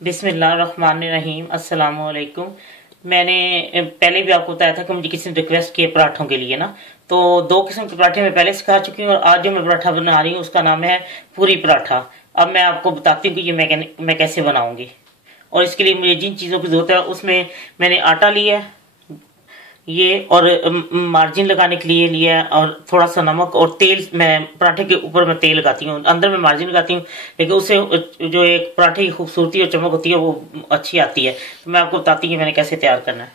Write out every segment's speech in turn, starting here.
बिस्मिल्लाहिर्रहमानिर्रहीम अस्सलाम वालेकुम। मैंने पहले भी आपको बताया था कि मुझे किसी ने रिक्वेस्ट किए पराठों के लिए ना, तो दो किस्म के पराठे मैं पहले सिखा चुकी हूँ और आज जो मैं पराठा बना रही हूँ उसका नाम है पूरी पराठा। अब मैं आपको बताती हूँ कि ये मैं कैसे बनाऊंगी। और इसके लिए मुझे जिन चीज़ों की जरूरत है उसमें मैंने आटा लिया है ये, और मार्जिन लगाने के लिए लिया है, और थोड़ा सा नमक और तेल। मैं पराठे के ऊपर मैं तेल लगाती हूँ, अंदर मैं मार्जिन लगाती हूँ, लेकिन उससे जो एक पराठे की खूबसूरती और चमक होती है वो अच्छी आती है। तो मैं आपको बताती हूँ कि मैंने कैसे तैयार करना है।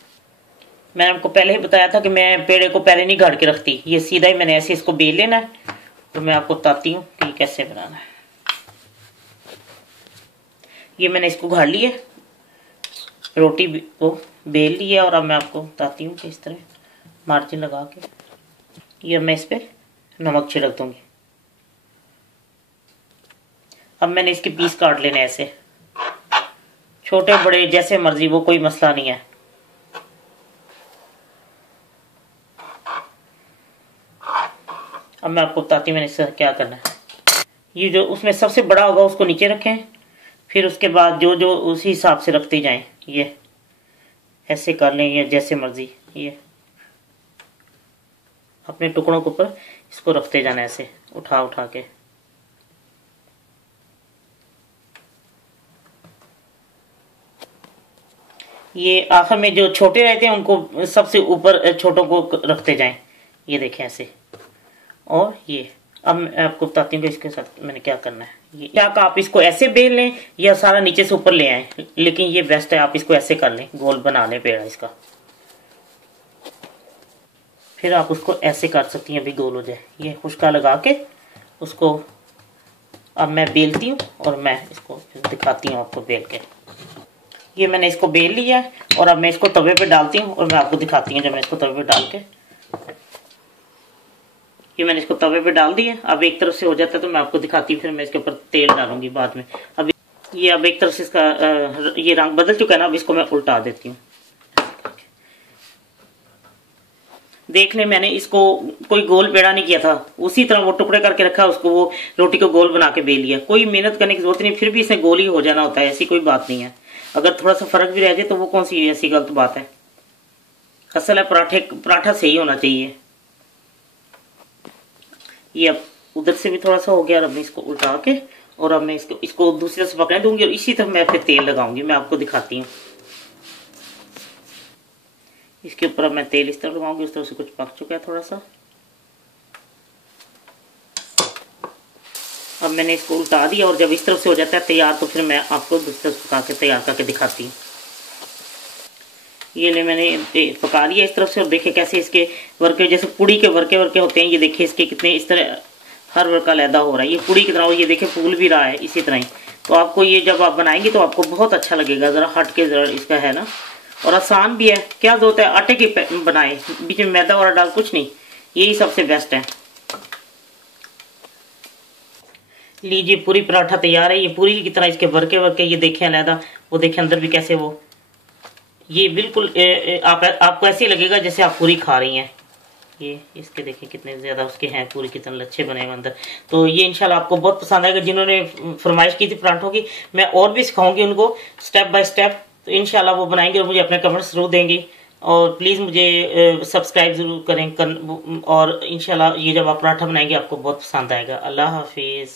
मैंने आपको पहले ही बताया था कि मैं पेड़े को पहले नहीं गाड़ के रखती, ये सीधा ही मैंने ऐसे इसको बेल लेना है। तो मैं आपको बताती हूँ कि कैसे बनाना है। ये मैंने इसको गाड़ लिया, रोटी को बेल ली है, और अब मैं आपको बताती हूँ कि इस तरह मार्जिन लगा के ये मैं इस पर नमक छिड़क दूंगी। अब मैंने इसके पीस काट लेने ऐसे, छोटे बड़े जैसे मर्जी, वो कोई मसला नहीं है। अब मैं आपको बताती हूँ मैंने इससे क्या करना है। ये जो उसमें सबसे बड़ा होगा उसको नीचे रखें, फिर उसके बाद जो जो उसी हिसाब से रखते जाएं। ये ऐसे कर लें या जैसे मर्जी, ये अपने टुकड़ों के ऊपर इसको रखते जाना ऐसे उठा उठा के। ये आखिर में जो छोटे रहते हैं उनको सबसे ऊपर छोटों को रखते जाएं, ये देखें ऐसे। और ये अब मैं आपको बताती हूँ कि इसके साथ मैंने क्या करना है। ये क्या आप इसको ऐसे बेल लें या सारा नीचे से ऊपर ले आए, लेकिन ये बेस्ट है आप इसको ऐसे कर लें, गोल बना लें पेड़ा इसका। फिर आप उसको ऐसे कर सकती हैं, अभी गोल हो जाए। ये खुशका लगा के उसको अब मैं बेलती हूँ और मैं इसको दिखाती हूँ आपको बेल के। ये मैंने इसको बेल लिया है और अब मैं इसको तवे पे डालती हूँ और मैं आपको दिखाती हूँ जब मैं इसको तवे पे डाल के। ये मैंने इसको तवे पे डाल दिया, अब एक तरफ से हो जाता है तो मैं आपको दिखाती हूँ, फिर मैं इसके ऊपर तेल डालूंगी बाद में। अब ये अब एक तरफ से इसका ये रंग बदल चुका है ना, अब इसको मैं उल्टा देती हूँ। देख ले, मैंने इसको कोई गोल पेड़ा नहीं किया था, उसी तरह वो टुकड़े करके रखा, उसको वो रोटी को गोल बना के बेल लिया। कोई मेहनत करने की जरूरत नहीं, फिर भी इसे गोल ही हो जाना होता है, ऐसी कोई बात नहीं है। अगर थोड़ा सा फर्क भी रह जाए तो वो कौन सी ऐसी गलत बात है। असल है पराठा सही होना चाहिए। ये अब उधर से भी थोड़ा सा हो गया, और अब मैं इसको उल्टा के और अब मैं इसको दूसरी तरफ से पकड़ने दूंगी, और इसी तरफ मैं फिर तेल लगाऊंगी। मैं आपको दिखाती हूँ, इसके ऊपर अब मैं तेल इस तरफ लगाऊंगी, उस तरफ से कुछ पक चुका है थोड़ा सा। अब मैंने इसको उल्टा दिया, और जब इस तरफ से हो जाता है तैयार तो फिर मैं आपको दूसरी तरफ पका के तैयार करके दिखाती हूँ। ये ले मैंने पका लिया इस तरफ से, और देखे कैसे इसके वर्के जैसे पुड़ी के वर्के होते हैं। ये देखे इसके कितने इस तरह हर वर्का अलहदा हो रहा है, ये पुड़ी की तरह। ये देखे फूल भी रहा है इसी तरह ही। तो आपको ये जब आप बनाएंगे तो आपको बहुत अच्छा लगेगा, ज़रा हट के ज़रा इसका है ना, और आसान भी है। क्या जरूरत है आटे की बनाए, बीच में मैदा और डाल कुछ नहीं, यही सबसे बेस्ट है। लीजिए पूरी पराठा तैयार है। ये पूरी की तरह इसके वर्के ये देखें अलहदा, वो देखें अंदर भी कैसे वो, ये बिल्कुल आपको ऐसे ही लगेगा जैसे आप पूरी खा रही हैं। ये इसके देखें कितने ज़्यादा उसके हैं, पूरी कितने लच्छे बने हुए अंदर। तो ये इंशाल्लाह आपको बहुत पसंद आएगा। जिन्होंने फरमाइश की थी पराठों की, मैं और भी सिखाऊंगी उनको स्टेप बाय स्टेप, तो इंशाल्लाह वो बनाएंगे और मुझे अपने कमेंट्स जरूर देंगे। और प्लीज़ मुझे सब्सक्राइब ज़रूर करें और इंशाल्लाह ये जब आप पराठा बनाएंगे आपको बहुत पसंद आएगा। अल्लाह हाफिज़।